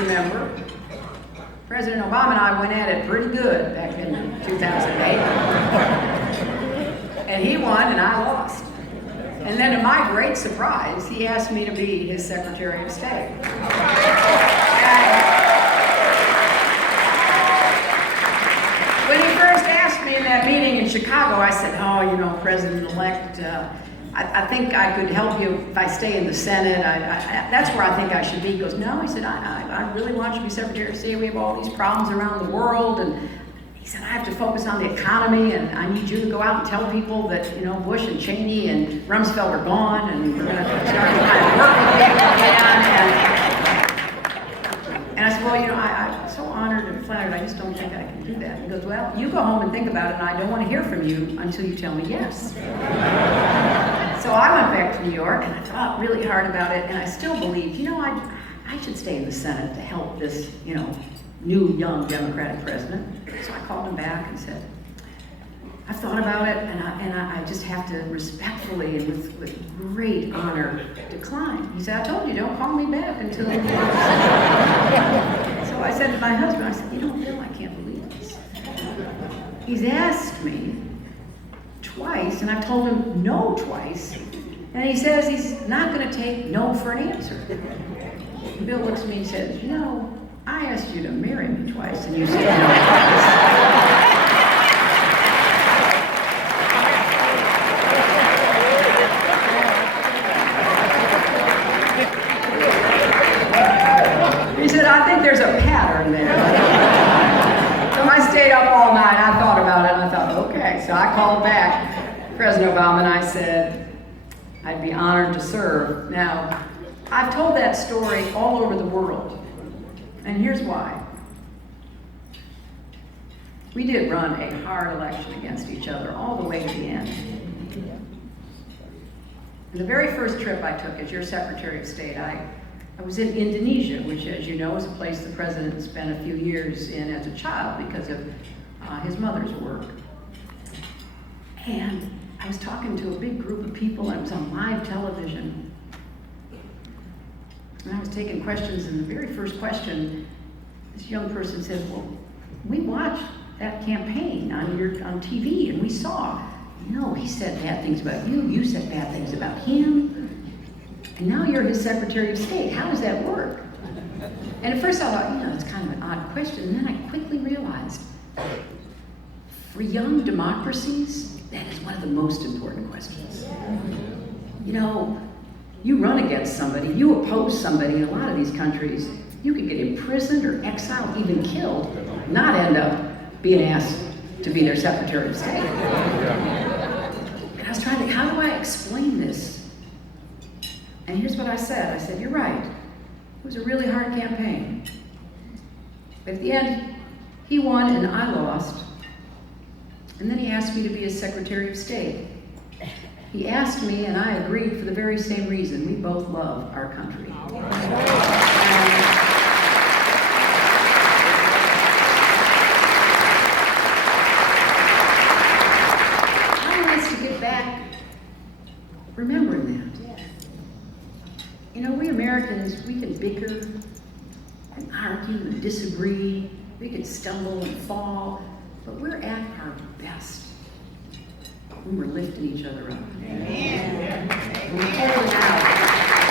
remember, President Obama and I went at it pretty good back in 2008. And he won and I lost. And then to my great surprise, he asked me to be his Secretary of State. When he first asked me in that meeting in Chicago, I said, oh, you know, President-elect, I think I could help you if I stay in the Senate. That's where I think I should be. He goes, no, he said, I really want you to be Secretary of State. We have all these problems around the world. And he said, I have to focus on the economy, and I need you to go out and tell people that, you know, Bush and Cheney and Rumsfeld are gone, and we're going to start to kind of work with people again. And I said, well, you know, I'm so honored and flattered, I just don't think I can do that. He goes, well, you go home and think about it, and I don't want to hear from you until you tell me yes. So I went back to New York, and I thought really hard about it, and I still believed, you know, I should stay in the Senate to help this, you know, new, young Democratic president. So I called him back and said, I've thought about it, and I just have to respectfully and with great honor decline. He said, I told you, don't call me back until... So I said to my husband, I said, you know, Bill, I can't believe this. He's asked me twice, and I've told him no twice, and he says he's not going to take no for an answer. And Bill looks at me and says, you know, I asked you to marry me twice, and you said no twice. He said, I think there's a pattern there. So I stayed up all night, I thought about it, and I thought, okay. So I called back President Obama, and I said, I'd be honored to serve. Now, I've told that story all over the world. And here's why. We did run a hard election against each other all the way to the end. And the very first trip I took as your Secretary of State, I was in Indonesia, which, as you know, is a place the President spent a few years in as a child because of his mother's work. And I was talking to a big group of people, and it was on live television. And I was taking questions, and the very first question, this young person said, well, we watched that campaign on TV, and we saw, no, he said bad things about you, you said bad things about him, and now you're his Secretary of State. How does that work? And at first I thought, you know, it's kind of an odd question, and then I quickly realized, for young democracies, that is one of the most important questions. You know, you run against somebody, you oppose somebody in a lot of these countries, you could get imprisoned or exiled, even killed, not end up being asked to be their Secretary of State. And I was trying to, how do I explain this? And here's what I said. I said, you're right. It was a really hard campaign. But at the end, he won and I lost. And then he asked me to be his Secretary of State. He asked me, and I agreed for the very same reason. We both love our country. I want us to get back remembering that. You know, we Americans, we can bicker and argue and disagree. We can stumble and fall, but we're at our best when we're lifting each other up. Amen. When we're holding out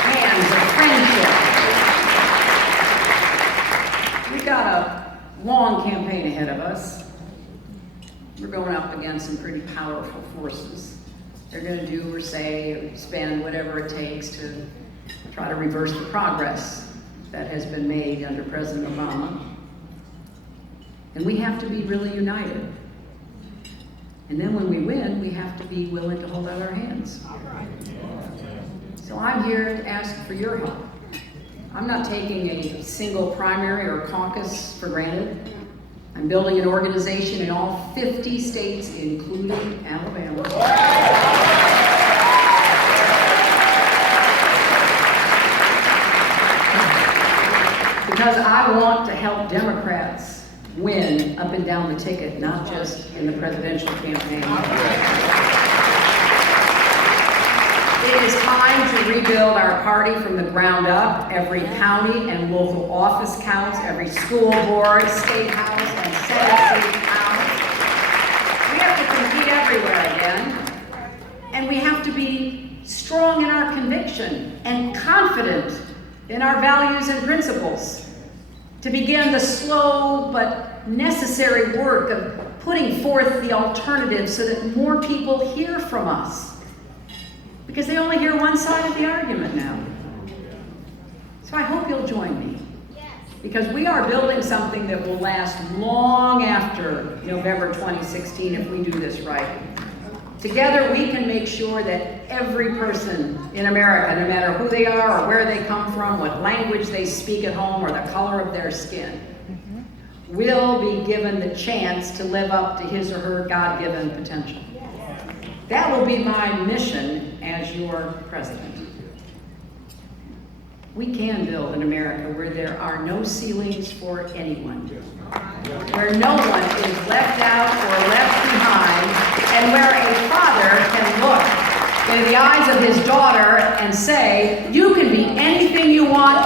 hands of friendship. We've got a long campaign ahead of us. We're going up against some pretty powerful forces. They're going to do or say or spend whatever it takes to try to reverse the progress that has been made under President Obama. And we have to be really united. And then when we win, we have to be willing to hold out our hands. So I'm here to ask for your help. I'm not taking a single primary or caucus for granted. I'm building an organization in all 50 states, including Alabama. Because I want to help Democrats win up and down the ticket, not just in the presidential campaign. It is time to rebuild our party from the ground up. Every county and local office counts, every school board, state house, and senate seat counts. We have to compete everywhere again. And we have to be strong in our conviction and confident in our values and principles to begin the slow but necessary work of putting forth the alternatives so that more people hear from us. Because they only hear one side of the argument now. So I hope you'll join me. Because we are building something that will last long after November 2016 if we do this right. Together we can make sure that every person in America, no matter who they are or where they come from, what language they speak at home or the color of their skin, will be given the chance to live up to his or her God-given potential. That will be my mission as your president. We can build an America where there are no ceilings for anyone, where no one is left out or left behind, and where a father can look in the eyes of his daughter and say, you can be anything you want